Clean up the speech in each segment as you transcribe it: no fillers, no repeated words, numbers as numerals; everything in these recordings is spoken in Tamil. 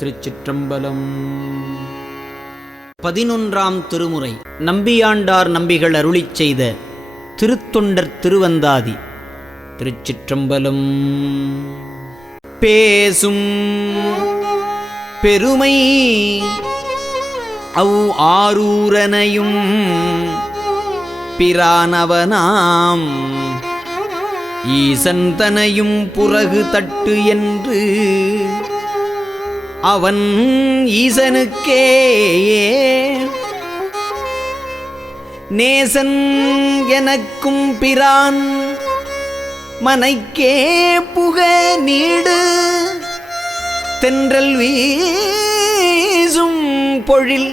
திருச்சிற்றம்பலம். 11ஆம் திருமுறை நம்பியாண்டார் நம்பிகள் அருளிச் செய்த திருத்தொண்டர் திருவந்தாதி. திருச்சிற்றம்பலம். பேசும் பெருமை அவ் ஆரூரனையும் பிரானவனாம் ஈசந்தனையும் புறகு தட்டு என்று அவன் ஈசனுக்கே நேசன் எனக்கும் பிரான் மனைக்கே புக நீடு தென்றல் வீசும் பொழில்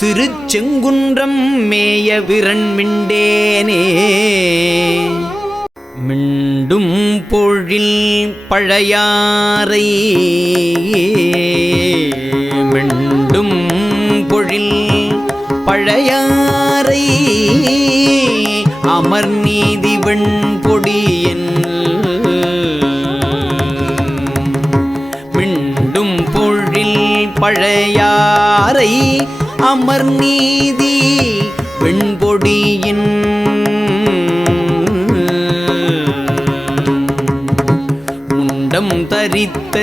திருச்செங்குன்றம் மேய விரண்மிண்டேனே. மிண்டும் பொழில் பழையாறை மிண்டும் பொழில் பழையாறை அமர்நீதி வெண்பொடியன் மிண்டும் பொழில் பழையாறை அமர்நீதி வெண்பொடியின் முண்டம் தரித்த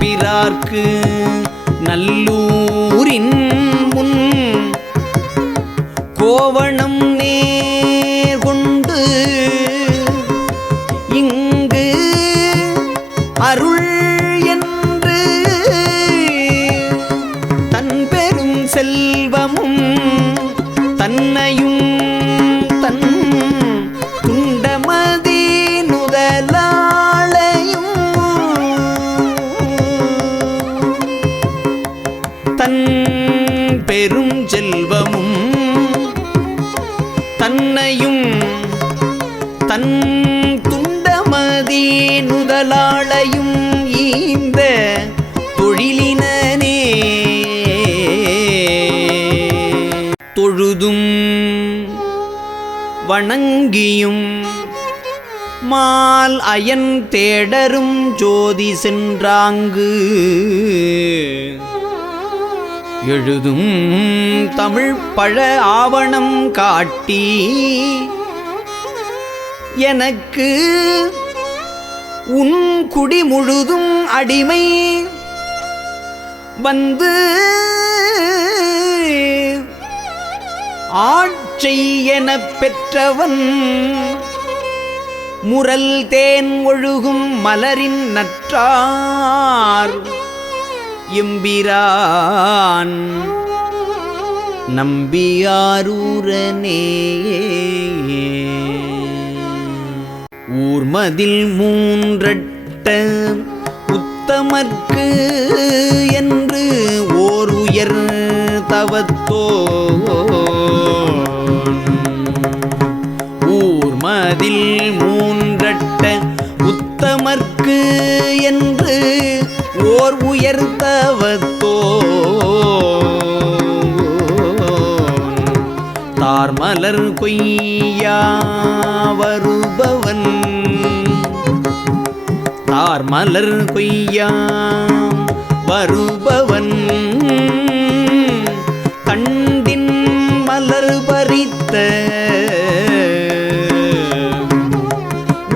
பிறார்க்கு நல்லூரின் முன் கோவணம் நேர்கொண்டு இங்கு அருள் என்று தன் பெரும் செல்வமும் தன்னையும் தன் துண்டமதி நுதலாளையும் தன் பெரும் செல்வமும் தன்னையும் தன் துண்டமதி நுதலாளையும் ஈந்த தொழிலினே தொழுதும் வணங்கியும் மால் அயன் தேடரும் ஜோதி சென்றாங்கு எழுதும் தமிழ் பழ ஆவணம் காட்டி எனக்கு உன் குடி முழுதும் அடிமை வந்து ஆட்சை எனப் பெற்றவன் முரல் தேன் ஒழுகும் மலரின் நற்றார் எம்பிரான் நம்பியாரூரனே. ஊர்மதில் மூன்றட்ட உத்தமர்க்கு என்று ஓர் உயர் தவத்தோ ஊர்மதில் மூன்றட்ட உத்தமர்க்கு என்று ஓர் உயர்த்தவத்தோ தார்மலர் கொய்யா வருபவன் தார்மலர் கொய்யா வருபவன் கண்டின் மலர் பறித்த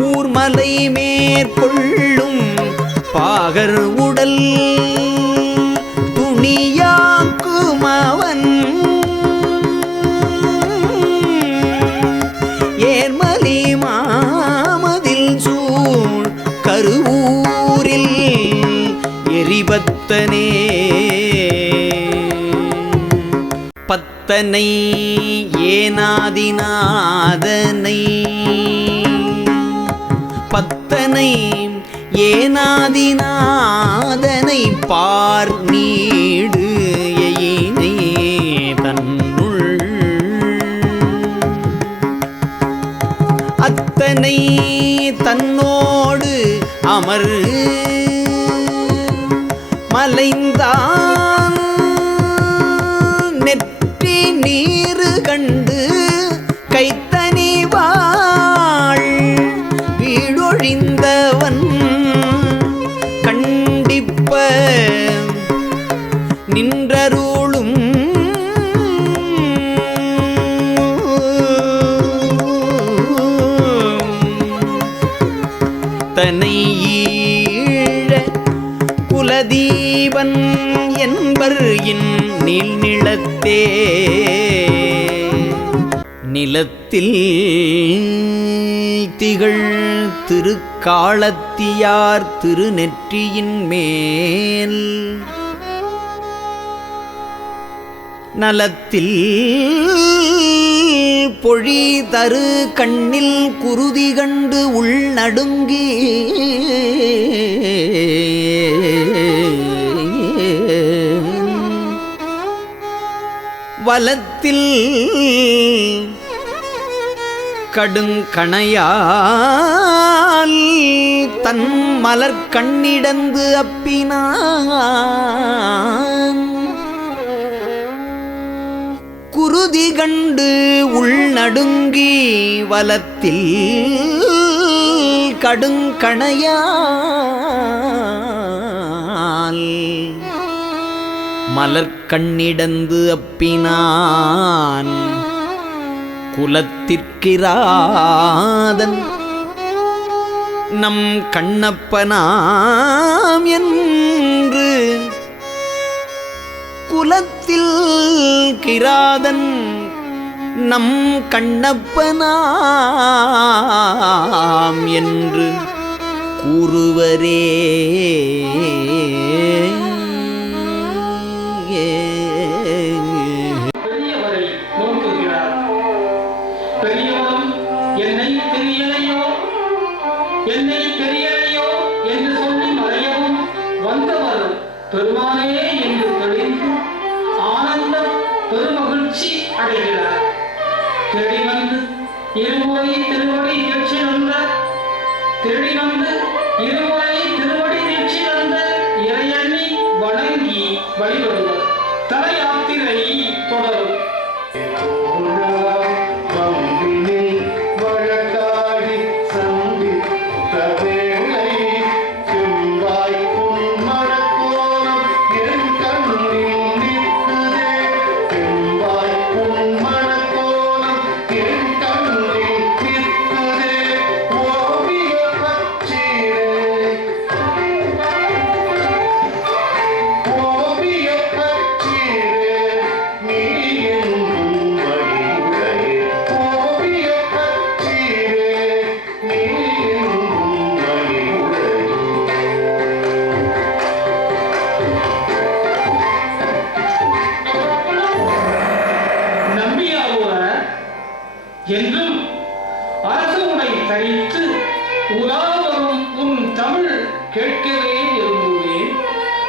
ஊர்மலை மேற்கொள்ளும் பாகர் உடல் துணியாக்கும் அவன் ஏர்மலி மாமதில் சூழ் கருவூரில் எரிபத்தனே. பத்தனை ஏனாதிநாதனை பத்தனை ஏனாதிநாதனை பார் நீடு எயினை தன்னுள் அத்தனை தன்னோடு அமர் மலைந்தான் நெற்றி நீரு கண்டு கைத்தனி வாழ் வீடொழிந்தவன் கண்டிப்ப பிரதீபன் என்பர் நீள் நிலத்தே நிலத்தில் திகழ் திருக்காலத்தியார் திருநெற்றியின் மேல் நலத்தில் பொழி தரு கண்ணில் குருதி கண்டு உள் நடுங்கி வலத்தில் கடுங்கணையால் தன் மலர் கண்ணிடந்து அப்பினான் குருதி கண்டு உள் நடுங்கி வலத்தில் கடுங்கணையால் மலர்கண்ணிடந்து அப்பினான் குலத்திற்கிராதன் நம் கண்ணப்பனாம் என்று குலத்தில் கிராதன் நம் கண்ணப்பனாம் என்று கூறுவரே. பெரியவரை நோக்குகிறார். பெரியவரும் என்னை தெரியலையோ என்னை தெரியலையோ என்று சொல்லி மறையவும் வந்தவர் பெருமானே என்று தெளிந்து ஆனந்தம் பெருமகிழ்ச்சி அடைகிறார். தேடி வந்து இருமுறை திருவடி நீட்சி வந்த தேடி வந்து இருமுறை திருவடி நீட்சி வந்த இறையண்ணி வணங்கி வழிபடுவர். தல யாத்திரை தொடரும். என்றும் அரசு உடை தரித்து உலாவரும் உன் தமிழ் கேட்கவே விரும்புவேன்.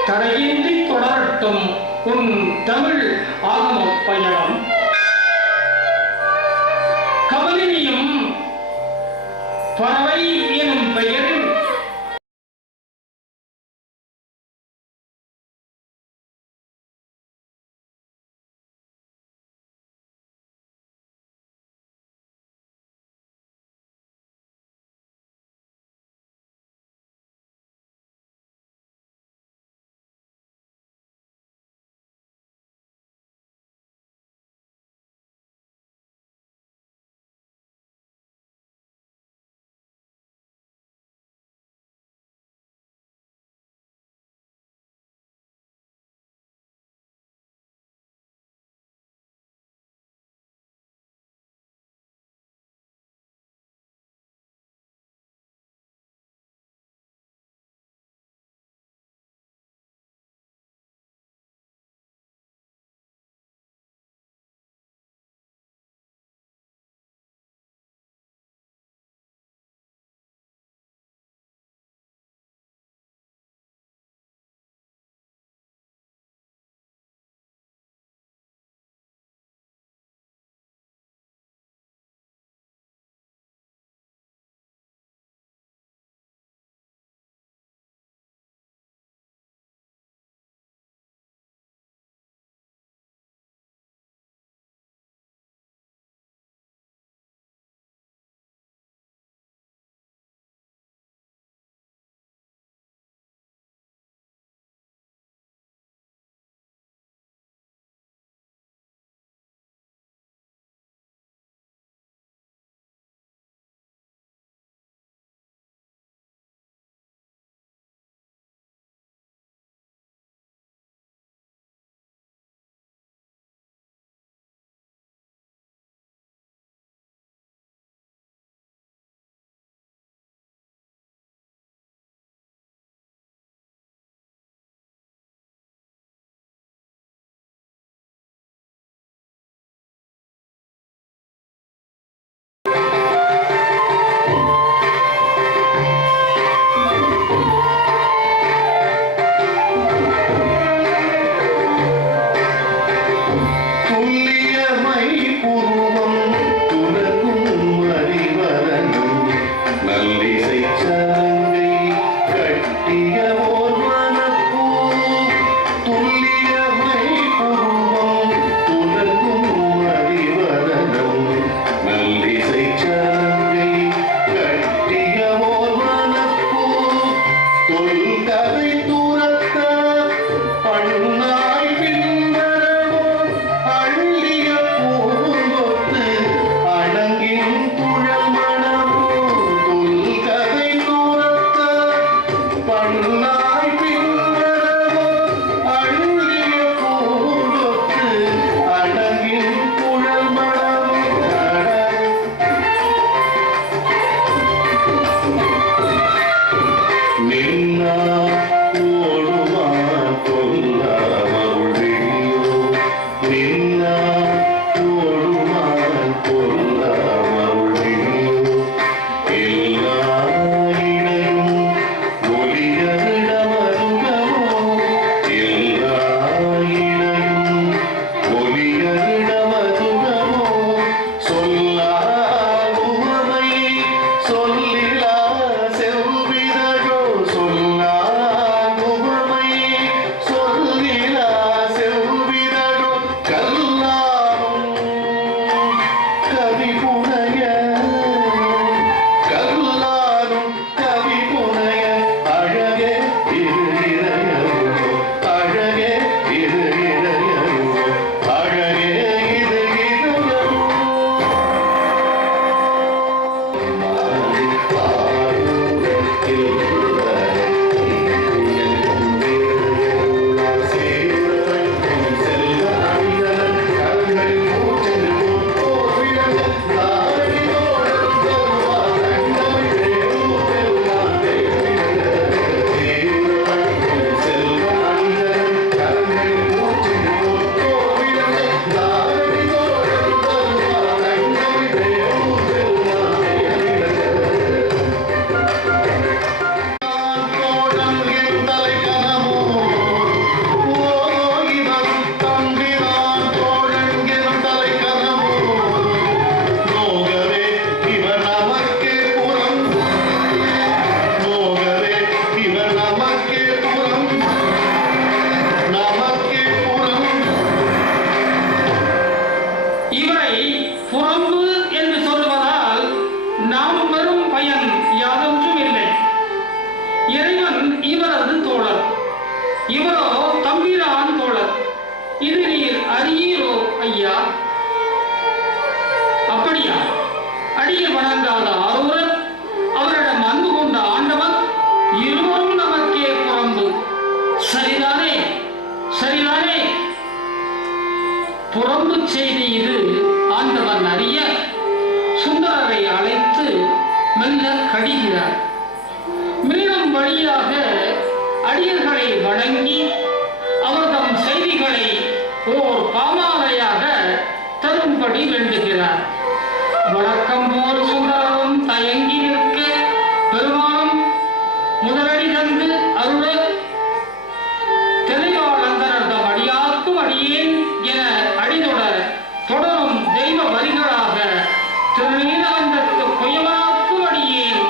தடையின்றி தொடரட்டும் உன் தமிழ் ஆகம பயணம். கமலினியும் பறவை எனும் பெயரில் இது நீர் அறியீரோ ஐயா? அப்படியா? அடிய வணங்காத ஆரூரர், அவரிடம் அன்பு கொண்ட ஆண்டவன், இருவரும் நமக்கே புறம்பு. சரிதானே? சரிதானே? புறம்பு செய்தி இது ஆண்டவன் அறிய சுந்தரரை அழைத்து மெல்ல கடிகிறார். மீண்டும் வழியாக அடியர்களை வணங்கி அவர்தம் செய்திகளை ஓர் பாமாலையாக தரும்படி வேண்டுகிறார். வழக்கம் போல் சுந்தரரும் தயங்கி நிற்க பெருமானும் முதலடி தந்து அருள தெளிவாளந்தனர்தம் அடியார்க்கும் அடியேன் என அடிதொட தொடரும் தெய்வ வரிகளாக திருநீலகண்டத்து பொய்யமாக்கும் அடியேன்,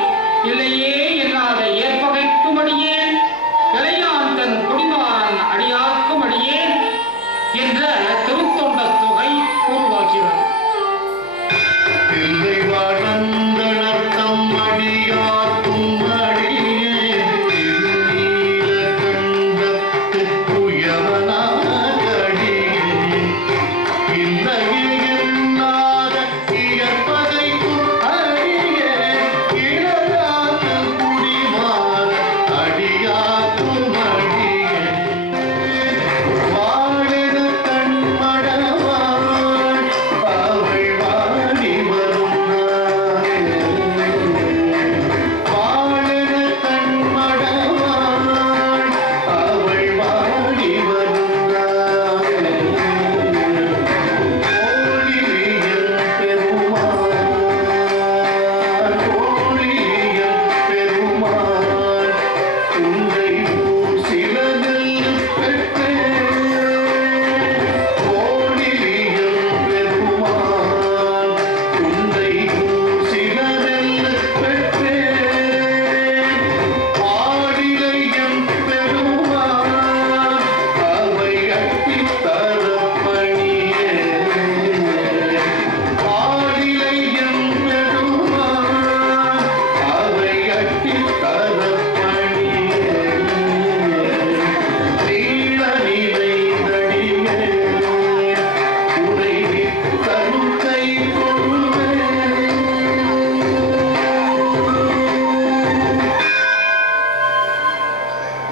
இல்லையே என்னாத ஏற்பகைக்கும் அடியேன், இளையான் தன் குடிமாறன் அடியார்க்கும் அடியேன் என்ற திருத்தொண்ட தொகை உருவாக்கிறார்.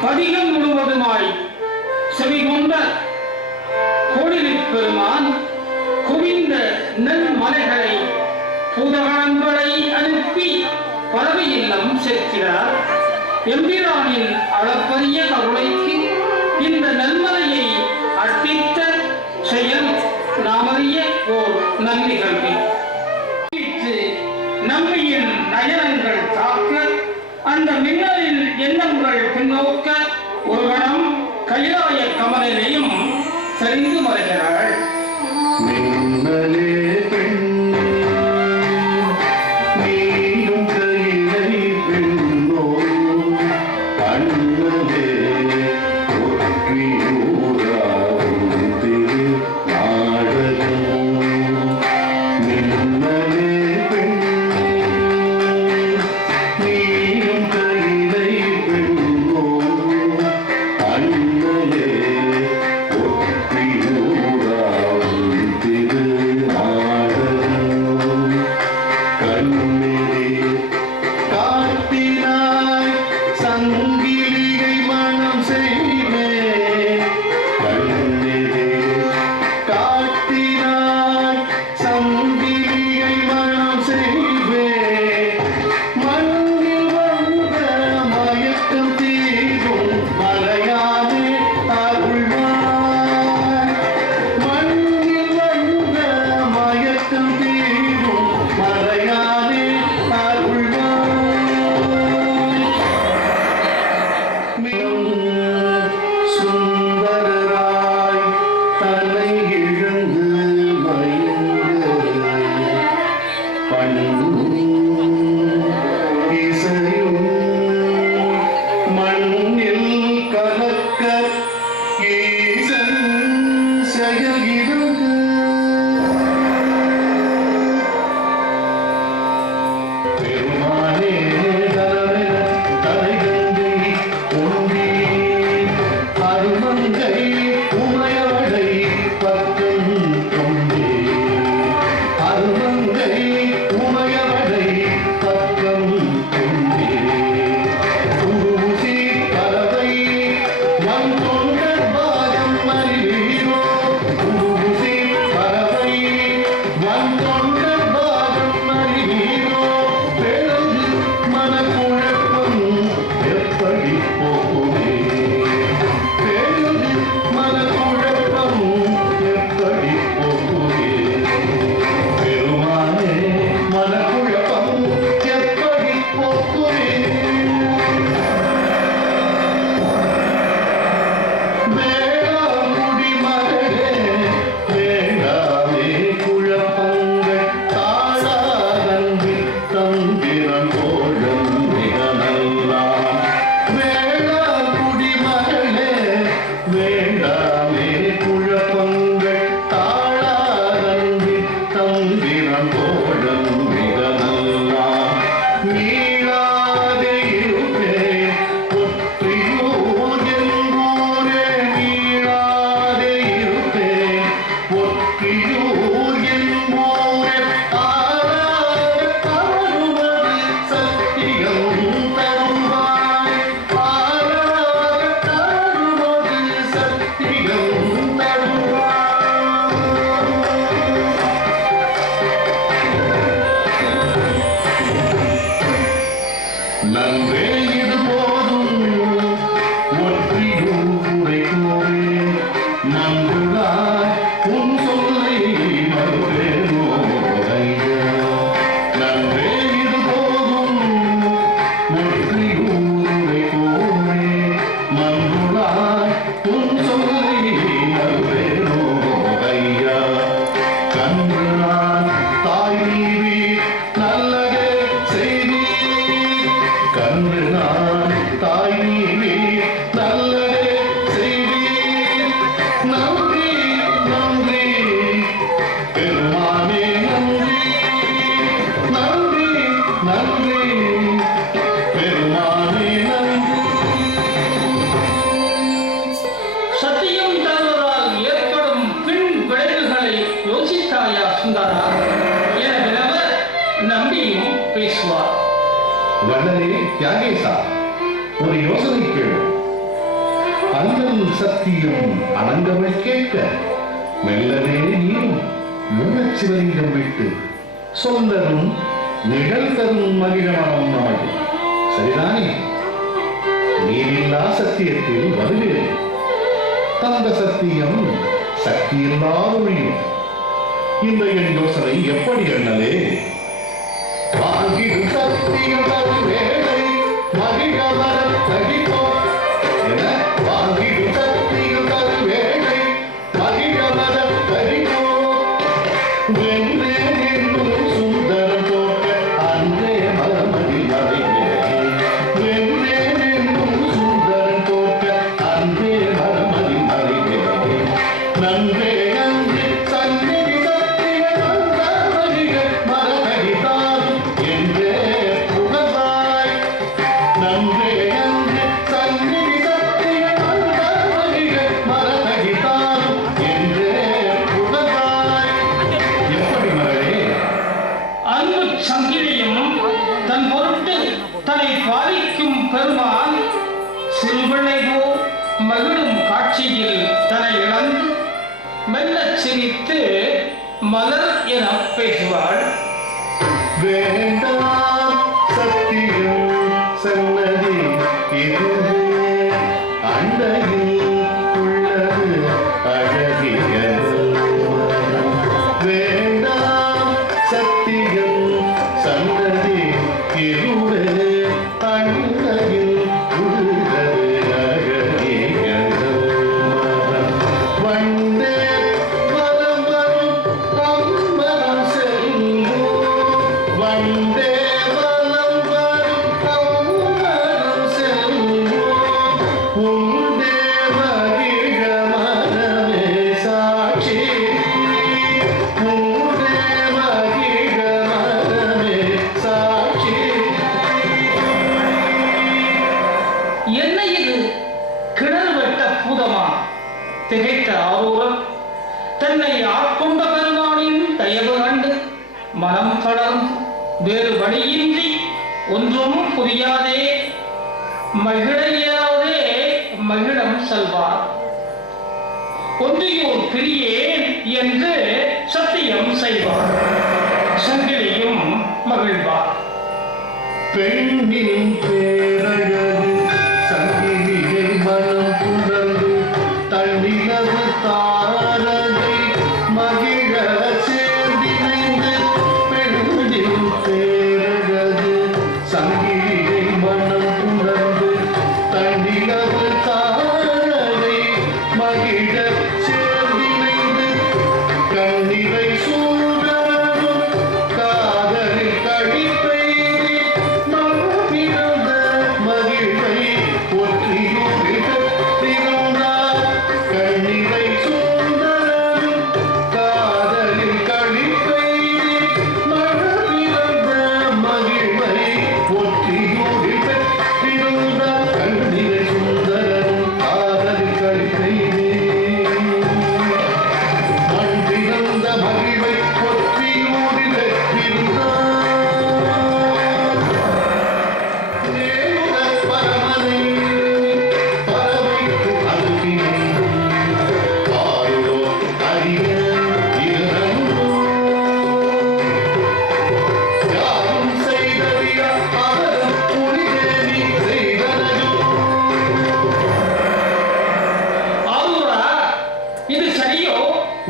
பதிகம் முழுவதுமாய் செவிகொண்ட கோடிலிப் பெருமான் குவிந்த நெல் மலைகளை பூதகணங்களை அனுப்பி பறவை இல்லம் சேர்க்கிறார். எம்பிரானின் அளப்பரிய கருணைக்கு இந்த நெல்மலையை அட்டித்த செயல் நாமறிய ஓர் நன்னிகழ்வு. நம்பியின் நயனங்கள் தாக்க, அந்த மின்னலில் எண்ணங்கள் பின்னோக்க ஒரு கணம் கைலாய கமலையும் சரிந்து மறைகிறாள். நன்றி நன்றி பெருமானே நன்றி நன்றி நன்றி பெருமானே நன்றி. சத்தியம் தருவதால் ஏற்படும் பின் விளைவுகளை யோசித்தாயா சுந்தரா என வினவ நம்பியும் பேசுவார். வள்ளலே தியாகேசா, ஒரு யோசனை கேளு. அந்தம் சத்தியம் அணங்கவள் கேட்க மெல்லவே நீரும் மூலச்சிவலிங்கம் விட்டு சொல்லரும் நிகழ்தரும் மகிழமனம் நமது. சரிதானே? நீரில்லா சத்தியத்தில் வருவேன். தந்த சத்தியம் சக்தியில்லா ஒழியும். இந்த என் யோசனை எப்படி எண்ணலே? வாங்கிடும் சத்தியம் தரும் வேளை மகிழமர தகிப்போ என வாங்கிடும் சத்தியம் தரும் வேளை மகிழமர தகிப்போ வென்றே என்னும் சுந்தரம் தோற்ற அன்றே மலமதில் மறைகிறேன். வென்றே என்னும் சுந்தரம் தோற்ற அன்றே மலமதில் மறைகிறேன். நன்றே நன்றி சந்நிதி சத்திய நந்தமணிகள் மரகடித்தாரும் என்றே புகழாய். நன்றே நன்றி சந்நிதி சத்திய நந்தமணிகள் மரகடித்தாரும் என்றே புகழாய். எப்படி மகளே? அன்பு சங்கிலியும் தன் பொருட்டு தன்னை பாதிக்கும் பெருமான் சிறுபிள்ளை போல் மகிழும் காட்சியில் தன்னை இழந்து மெல்லச் சிரித்து மலர் என பேசுவாள். வேண்டாம் சத்தியம் சன்னதி இதுவே அண்டையில் உள்ளது அழகியது. வேண்டாம் சத்தியம் சன்னதி இதுவே அண்டையில் உள்ளது அழகியது. வந்தே வலம் வரும் அம்மனம் செல்வோம். வந்தே வலம் வரும் அம்மனம் செல்வோம். உண்டே மகிழ மனமே சாட்சி. உண்டே மகிழ மனமே சாட்சி. என்ன இது கிணறு வெட்ட பூதமா? திகைத்த ஆரூரம் தன்னை ஆட்கொண்ட பெருமானின் தயவு கண்டு மனம் தளர்ந்து வேறு வழியின்றி ஒன்றும் புரியாதே மகிழ இயலாதே மகிழம் செல்வார். ஒன்றியோர் பிரியேன் என்று சத்தியம் செய்வார். சங்கிலியும் மகிழ்வார். பெண்ணின் பேரழகு சங்கிலியை மனம் புணர்ந்து தள்ளினது தாரகை மகிழ சேர்ந்திணைந்து. பெண்ணின் பேரழகு சங்கிலியை மனம் புணர்ந்து தள்ளினது தாரகை மகிழ சேர்ந்திணைந்து. கண்ணிரை சூழலும் காதலில் கழிப்பை மகிழ்ந்த மகிழ்வை ஒற்றியூரில் பெற்றிருந்தார். கண்ணிரை சூழலும் காதலில் கழிப்பை மகிழ்ந்த மகிழ்வை ஒற்றியூரில் பெற்றிருந்தார். கண்ணிரை சுந்தரரும் காதலில் கழிப்பை மன்றிருந்த மகிழ்வை ஒற்றியூரில் பெற்றிருந்தார். தேவ பரமனை பறவைக்கு அருகினை ஆயுளோ அறிய இருந்தோ. யாரும் செய்தறிய அவரும் புரிதேவி செய்தனோ. ஆரூரா, இது சரியோ?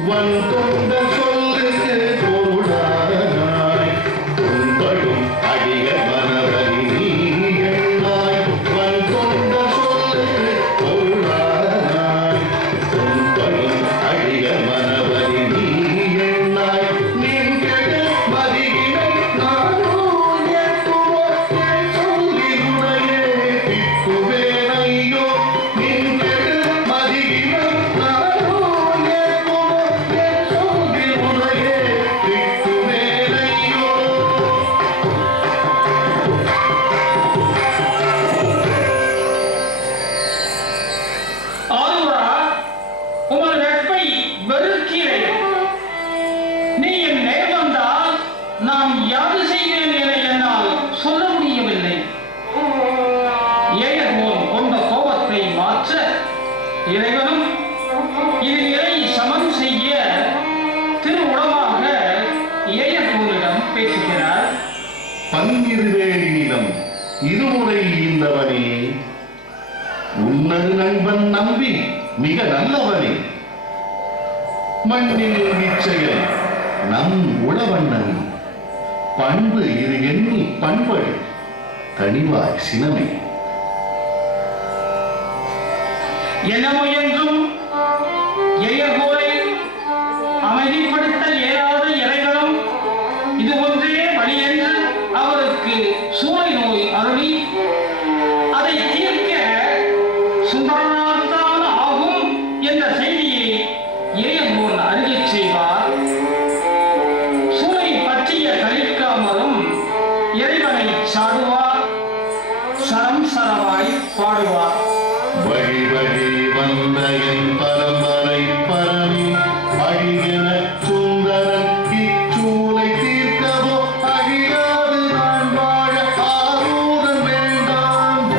வன் தொண்ட சொல்லுக்கு பொருளானாய் துன்படும் அடிக மனவரி நீ எண்ணாய். வன் தொண்ட சொல்லுக்கு பொருளானாய் துன்படும் அடிக மனவரி நீ எண்ணாய். நின் கெடு மதியினை நானும் எட்டுவோர்க்கே சொல்லியுடையே திட்டுவேன் ஐயோ. நின் கெடு மதியினை நானும் நண்பன் நம்பி மிக நல்லவனே. மண்ணில் நிச்சயம் நம் உளவண்ணன் பண்பு இரு எண்ணி பண்படு தனிவாய் சினமே. என முயன்றும் எயர்கோலை அமைதிப்படுத்த இயலாத இறைகளும் இது ஒன்றே வழி என்று அவருக்கு சூளை நோய் அருளி அதை தீர்க்க சுந்தரனால்தான் ஆகும் என்ற செய்தியை ஏயர்கோன் அறியச் செய்வார். சூளை பற்றிய கலிக்காமலும் இறைவனை சாடுவார், சரம் சரவாய் பாடுவார். வழி வழி வந்த என் பரம்பரை பரவி அழியன சுந்தரன் இச்சூளை தீர்க்கவோ அழியாது நான் வாழ ஆரூரன் வேண்டாம்.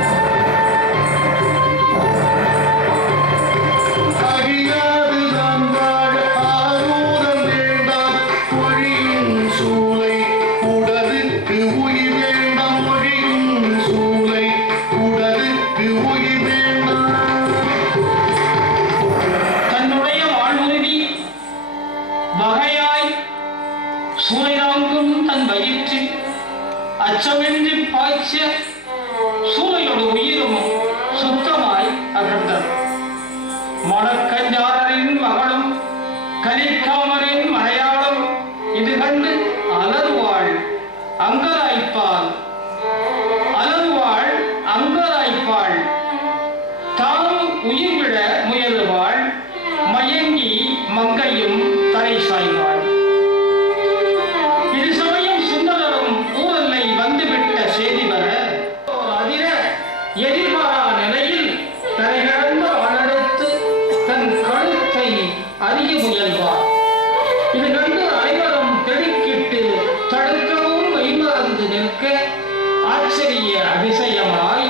அழியாது நான் வாழ ஆரூரன் வேண்டாம். ஒழியும் சூளை உடலுக்கு உயிர் வேண்டாம். ஒழியும் சூளை உடலுக்கு உயிர் வேண்டாம். தன்னுடைய வாழ்வுறுதி வகையாய் சூளையாங்கும் தன் வயிற்றில் அச்சமின்றி பாய்ச்ச சூளையோடு உயிரும் சுத்தமாய் அகழ்ந்தது. மணக்கஞ்சாரரின் மகளும் கலிக்காமரின் மலையாளம் இது கண்டு அலறுவாள் அங்கலாய்ப்பாள். அலறுவாள் அங்கலாய்ப்பாள். தாம் உயிர் விட முயலுவாள். மயங்கி மங்கையும் தலை சாய்வாள். இது சமயம் சுந்தரரும் ஊரல்லை வந்துவிட்ட செய்தி வர அதிர எதிர்பாரா நிலையில் தலை கடந்த வாழெடுத்து தன் கழுத்தை அறிய முயல்வார். இது கண்டு அனைவரும் திடுக்கிட்டு தடுக்கவும் மெய்மறந்து நிற்க ஆச்சரிய அதிசயமாய்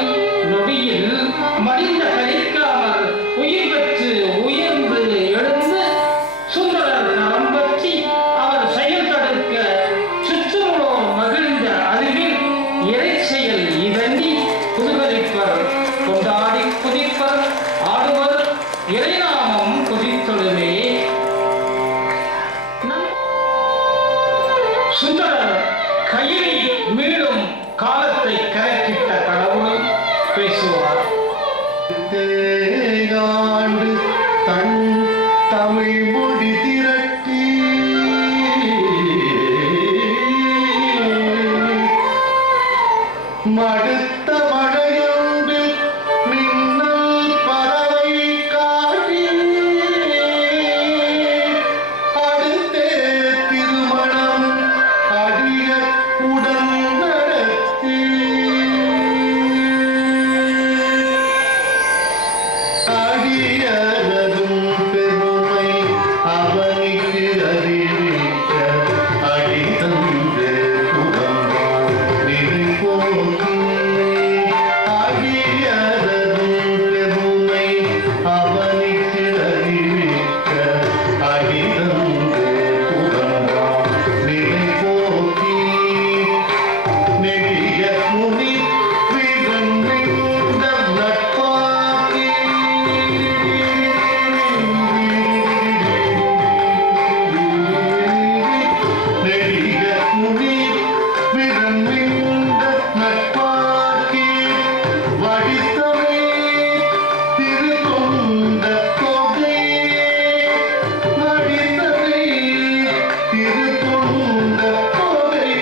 நொடியில் மடிந்த கலிக்காமல் உயிர் பெற்று உயர்ந்து எழுந்து சுந்தரர் நலம் பற்றி அவர் செயல் தடுக்க சுற்றுமுள்ளோர் மகிழ்ந்த அறிவில் இறை செயல் இதன்றி புதுகரிப்பர் கொண்டாடி குதிப்பர் ஆடுவர் இறைநாமம் குதித்தொழுவே. சுந்தரர் கையிலை மீளும் காலத்தை கரைக்கிட்ட கடவுள் பேசுவார். தேகாண்டு தன் தமிழ் மொழி திரட்டி மடுத்த மழையோடு மின்னல் பறவை காட்டி அடுத்தே திருமணம் அடிய உடன் நடத்தி அடியதும் பெருமை அவனுக்கு அறிவிக்க அடித்தந்து புகழ்வார் நிலை போக்கி. அடியதும் பெருமை அவனுக்கு அறிவிக்க அடித்தந்து புகழ்வார் நிலை போக்கி. நெடிய முனி விவந்த நட்பாக்கி. நெடிய முனி விவந்த நட்பாக்கி. வடித்தவை திருத்தொண்ட தொகை. வடித்தவை திருத்தொண்ட தொகை.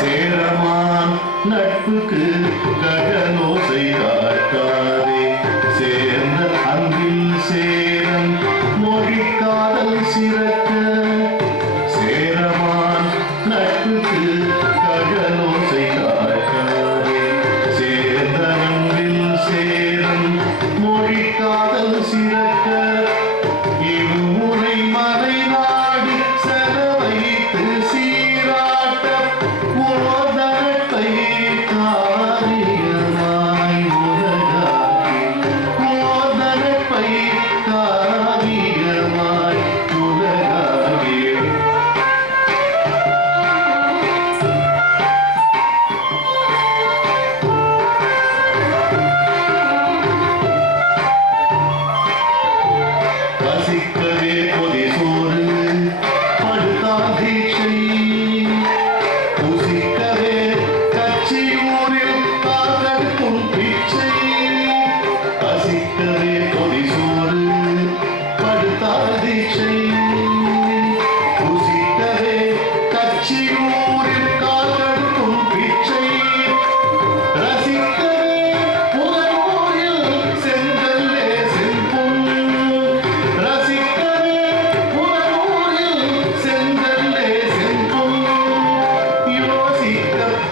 சேரமான் நட்புக்கு கடலோசை காட்டாதே. சேர்ந்த அன்பில் சேரன் மொழி காதல் சிறக்க. சேரமான் நட்புக்கு கடலோசை காட்டாதே. சேர்ந்த அன்பில் சேரன் மொழி காதல் சிறக்க. இருமுறை மறை நாடு செலவைத்து சீராட்ட ஓதத்தை காரியமாய்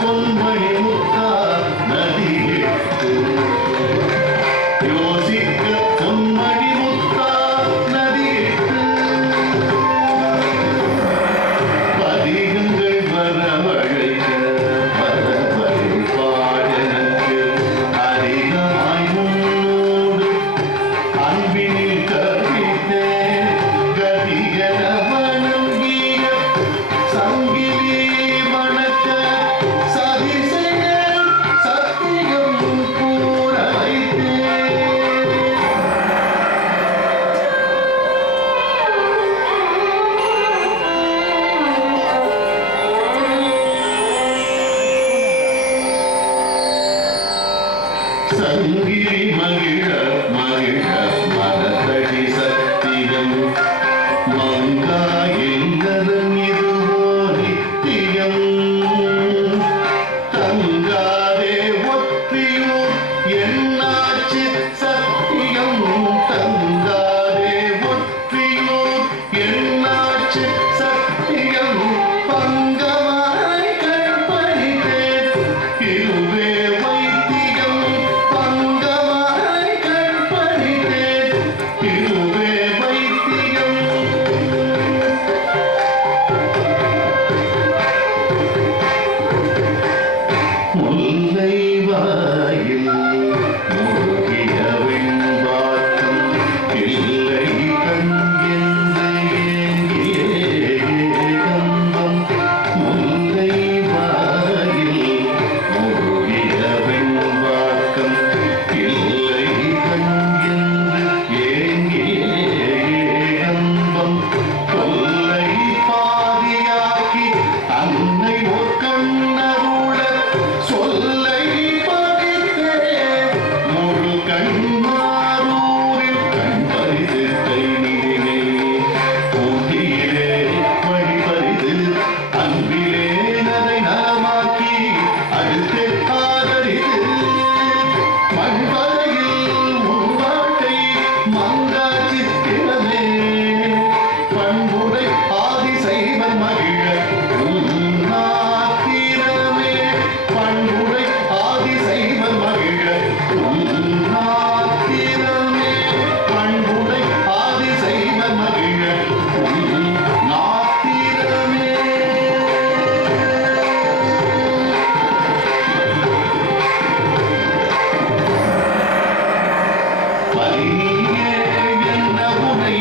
பொன்மணி முத்தா நதியெட்டு யோசிக்க பொன்மணி முத்தா நதியெட்டு பதிகங்கள் வரவழைக்க வரவழை பாடனுக்கு அதிகமாய் முன்னோடு அன்பினில் கற்பித்தே கதிகர வணங்கிய சங்கிலி வணக்க சதிசெய சத்தியம் கூற வைத்தே சங்கிலி மகிழ மகிழ மனதடி சத்தியம் மங்கா எங்கதன் இதுவோ நித்தியம் தங்காதே ஒற்றியூர் என்னாச்சு சத்தியம் தங்காதே ஒற்றியூர் என்னாச்சு சத்தியம் பங்கமாய் கற்பழித்தேன் இதுவே வைத்தியம் பங்கமாய் கற்பழித்தேன் இதுவே வைத்தியம் முல்லை வாயில் முருகிய வெண்பாட்டம் இல்லை கண்கென்ற ஏங்கியே கம்பம் முல்லை வாயில் முருகிய வெண்பாட்டம் இல்லை கண்கென்ற ஏங்கியே கம்பம் கொல்லை பாதியாக்கி அன்னை ஒரு கண்ணருள சொல்லை பதித்தே முழு கண்மாரூரில் கண்பறிது கைநிலை பூட்டியிலே வழிபறிது அன்பிலே நதை நலமாக்கி அடுத்து ஆதரிது மண்பறையில் உன்வாட்டை மங்கா சித்திரமே பண்புடை ஆதி சைவன் மகிழ உன்னாத்திரமே பண்புடை ஆதி சைவன் மகிழ உன்னாத்திரமே பண்புடை ஆதி சைவன் மகிழ உன்னாத்திரமே பரியே என்ன உனை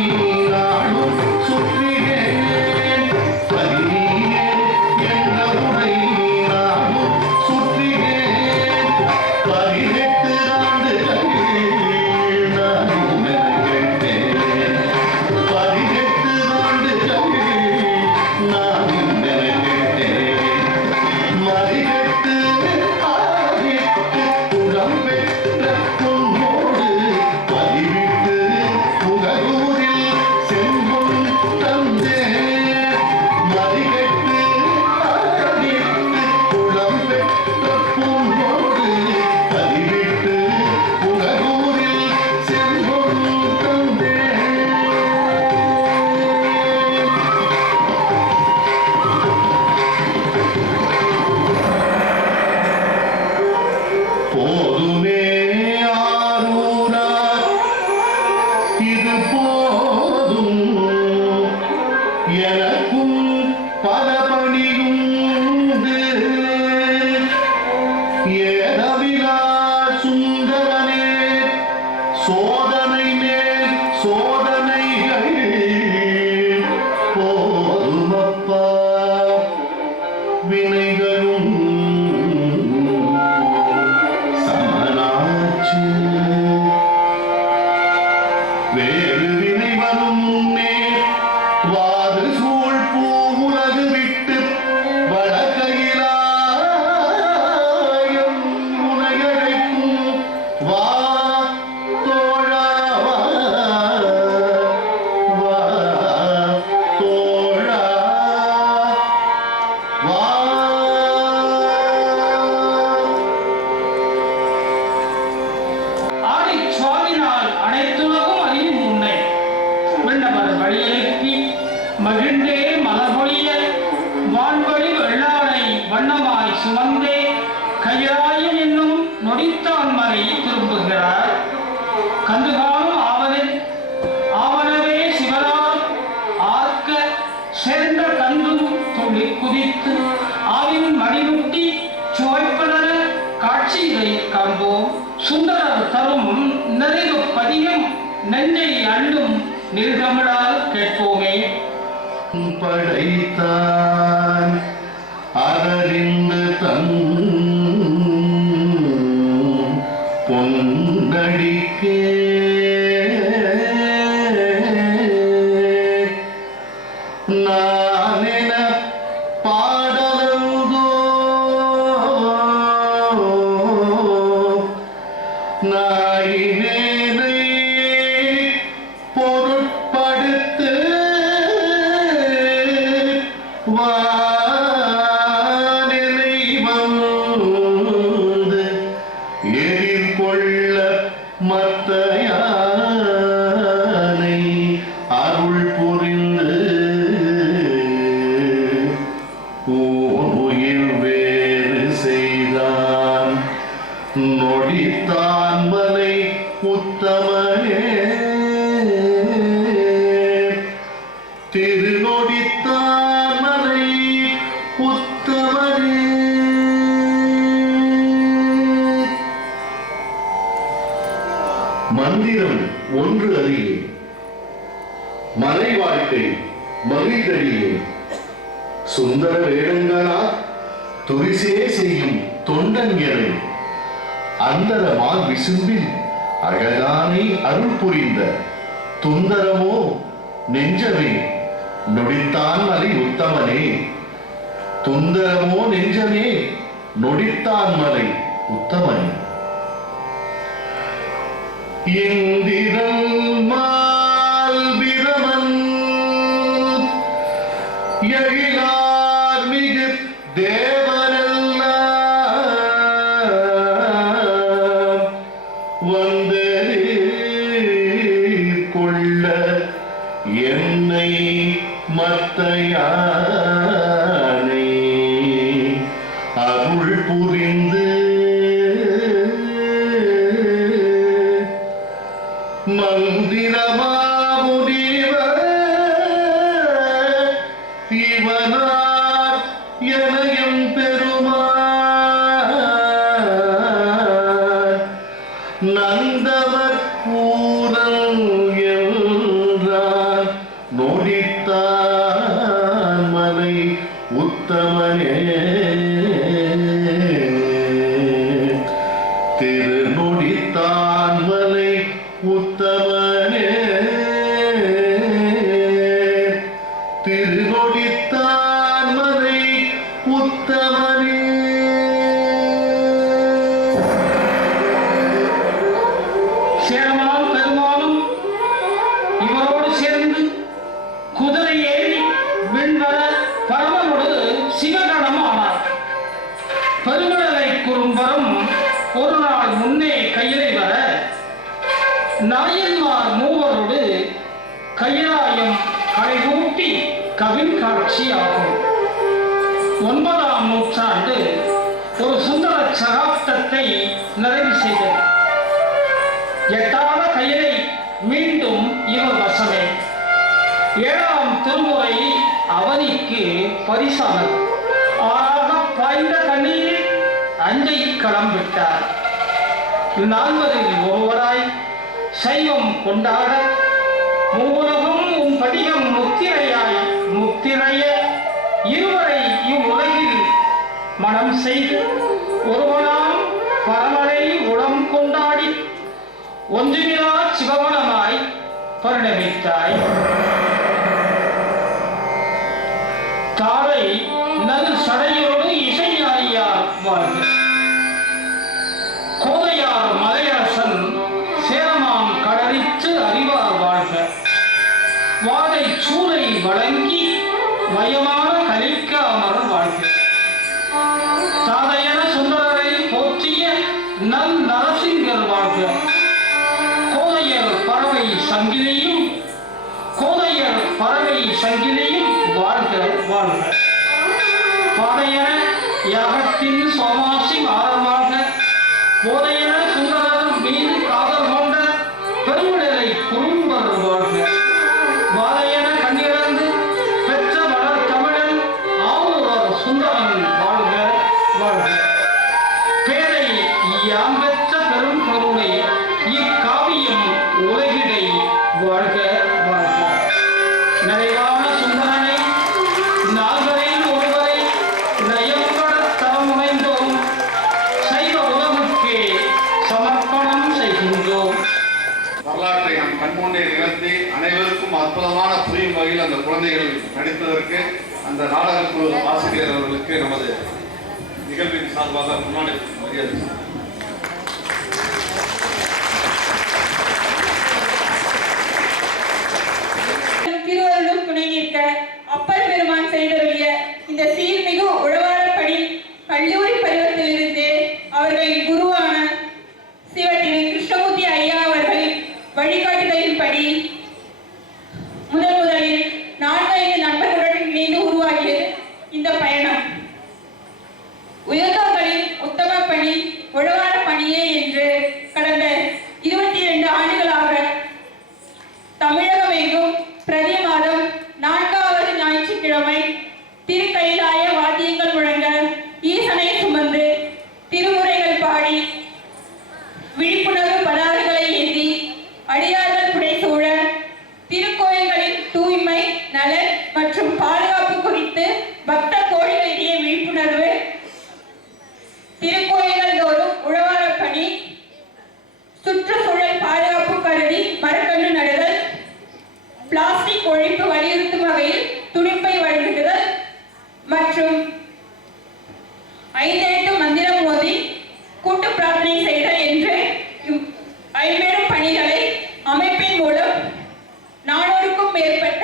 நாடும் சுற்றினேன் பரியே என்ன உனை நாடும் சுற்றினேன் 18 ஆண்டுகளில் நானும் மெனக்கெட்டேன் 18 ஆண்டுகளில் நானும் மெனக்கெட்டேன் மதிகட்டு ஆகிட்டு உடம்பெற்ற பொன்னோடு பதிவிட்டு புகழூரில் செம்பொன் தந்தேன் மதிகட்டு ஆகிட்டு உடம்பெற்ற பொன்னோடு பதிவிட்டு புகழூரில் செம்பொன் தந்தேன் போதுமே ஆரூரா இது போதும் எனக்கும் பல பணியுண்டு ஏதவிலா சுந்தரனே சோதனை மேல் சோதனைகள் போதுமப்பா வினைகளும் சமனாச்சு வேறு வினை வரும் முன்னே வாது சூழ் பூ உலகு விட்டு வழக்கையிலாயம் கையாயம் என்னும் நொடித்தான் மலை திரும்புகிறார். கண்டுகாணும் ஆவனவே சிவனார் ஆர்க்க சேர்ந்த கண்டும் துள்ளி குதித்து ஆவின் மடிமுட்டி சுவைப்பதன காட்சியை காண்போம். சுந்தரர் தரும் நெருகு பதியம் நெஞ்சை அள்ளும் நிர்கமடால் கேட்போமே. படைத்தான் அதறிந்து தன் பொன்னடிக்கே நானென பாடலந்தோ நாயினேனை பொருட்படுத்து வானிலை வந்து எதிர்கொள்ள மத்த யானை அருள் புரிந்து உயிர் வேறு செய்தான் நொடித்தான் மலை உத்தமனே திருநொடித்தான் மலை உத்தமனே. மந்திரம் ஒன்று அறியே மலை வாழ்க்கை மகிழ்தழியே சுந்தர வேடங்களால் துரிசே செய்யும் தொண்டன்யரை அந்தரமால் விசும்பில் அழகானை அருள் புரிந்த துந்தரமோ நெஞ்சமே நொடித்தான் மலை உத்தமனே துந்தரமோ நெஞ்சமே நொடித்தான் மலை உத்தமனே. இந்திரன் மால்பிரமன் எழிலார் மிகு தேவரெல்லாம் வந்து கொள்ள என்னை மத்த யானை அருள் புரிந்து மந்திரமாமுனிவர் இவனார் எனையும் பெருமான் நந்தவர் கூறல் என்றான் நொடித்தான் மலை உத்தமனே திருநொடித்தான் மலை உத்தமனே திருநொடித்தான் மலை உத்தமனே. சேரமான் பெருமானும் இவரோடு சேர்ந்து குதிரை ஏறி விண்வர பரமனோடு சிவகணம் ஆனார். பெருமிழலை குறும்பரம் ஒரு நாள் முன்னே கையிலை வர நாயன்மார் மூவரோடு கையிலாயம் கடைகூட்டி கவின் காட்சி ஆகும். 9ஆம் நூற்றாண்டு ஒரு சுந்தர சகாப்தத்தை நிறைவு செய்தது. எட்டாத கையிலை மீண்டும் இவர் வசமே. 7ஆம் திருமுறை அவனிக்கு பரிசானது. ஆறாக பாய்ந்த கண்ணீரில் அஞ்சை களம் விட்டார். 4வரில் ஒருவராய் சைவம் கொண்டாட மூலகம் உன் படிகம் முத்திரையாய் முத்திரைய இருவரை இவ்வுலகில் மனம் செய்து ஒருவனாம் பரமனை உளம் கொண்டாடி ஒன்றுமிலா சிவகணமாய் பரிணமித்தாய். தாரை நல் சடையோடு இசைஞானியார் வாழ்க. கோதையார் மலையரசன் சேரமான் கடலித்து அறிவார் வாழ்க. வாதை சூளை வழங்கி வயமான கலிக்க அமர் வாழ்க. தாதையன சுந்தரரை போற்றிய நல் நரசிங்கர் வாழ்க. கோதையர் பறவை சங்கிலியும் வாழ்க வாழ்க. பாதையன யாகத்தின் சோமாசி ஆரம்ப போதையன சுந்தரர் மீது காதல் கொண்ட பெருமிழலை குறும்பர் வாழ்க. வாழையன கண்ணிறந்து பெற்ற வளர் தமிழன் ஆவூரர் சுந்தரன் வாழ்க வாழ்க. பேரை யாம் பெற்ற பெரும் கருணை இக்காவியம் உலகிடை வாழ்க வாழ்க. நிறைவான சுந்தரனை நால்வரில் ஒருவரை நயம்பட தரமுனைந்தோம். சைவ உலகுக்கே சமர்ப்பணம் செய்கின்றோம். வரலாற்றை நம் கண்முன்னே நிகழ்த்தி அனைவருக்கும் அற்புதமான புரியும் வகையில் அந்த குழந்தைகள் நடித்ததற்கு அந்த நாடகக்குழு ஆசிரியர் அவர்களுக்கு நமது நிகழ்வின் சார்பாக முன்னாடி மரியாதை. திருவருளும் துணை நிற்க அப்பர் பெருமான் செய்தருளிய இந்த சீர்மிகு உழவாரப்படி கல்லூரி பருவத்திலிருந்து அவர்களின் குருவான சிவத்திரு கிருஷ்ணமூர்த்தி ஐயா அவர்களின் வழிகாட்டுதலின்படி முதலில் 4-5 நண்பர்களுடன் இணைந்து உருவாகியது இந்த பயணம். உயர்ந்தோர்களின் உத்தம பணி உழவார பணியே என்று கடந்த 22 ஆண்டுகளாக தமிழகம் எங்கும் பிரதி மாதம் 4வது ஞாயிற்றுக்கிழமை திருக்கைலாய வாத்தியங்கள் முழங்க ஈசனை சுமந்து திருமுறைகள் பாடி விழிப்புணர்வு பதாகைகளை ஏந்தி அடியார்கள் புடைசூழ திருக்கோயில்களின் தூய்மை நலன் மற்றும் பாதுகாப்பு குறித்து பக்த கோடிகளிடையே விழிப்புணர்வு, திருக்கோயில்கள் தோறும் உழவார பணி, சுற்றுச்சூழல் பாதுகாப்பு கருதி மரக்கன்று நடுதல், பிளாஸ்டிக் ஒழிப்பு வலியுறுத்தும் வகையில் துணிப்பை வழங்குதல் மற்றும் 5-8 மந்திரம் மோதி கூட்டு பிரார்த்தனை செய்தல் என்று 50 பணிகளை அமைப்பின் மூலம் 400க்கும் மேற்பட்ட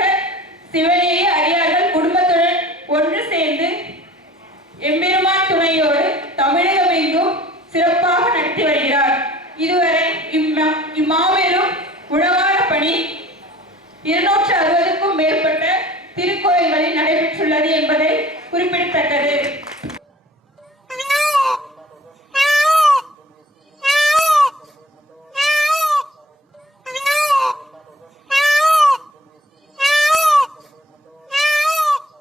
சிவனேய அடியார்கள் குடும்பத்துடன் ஒன்று சேர்ந்து எம்பெருமான் துணையோடு தமிழகம் எங்கும் சிறப்பாக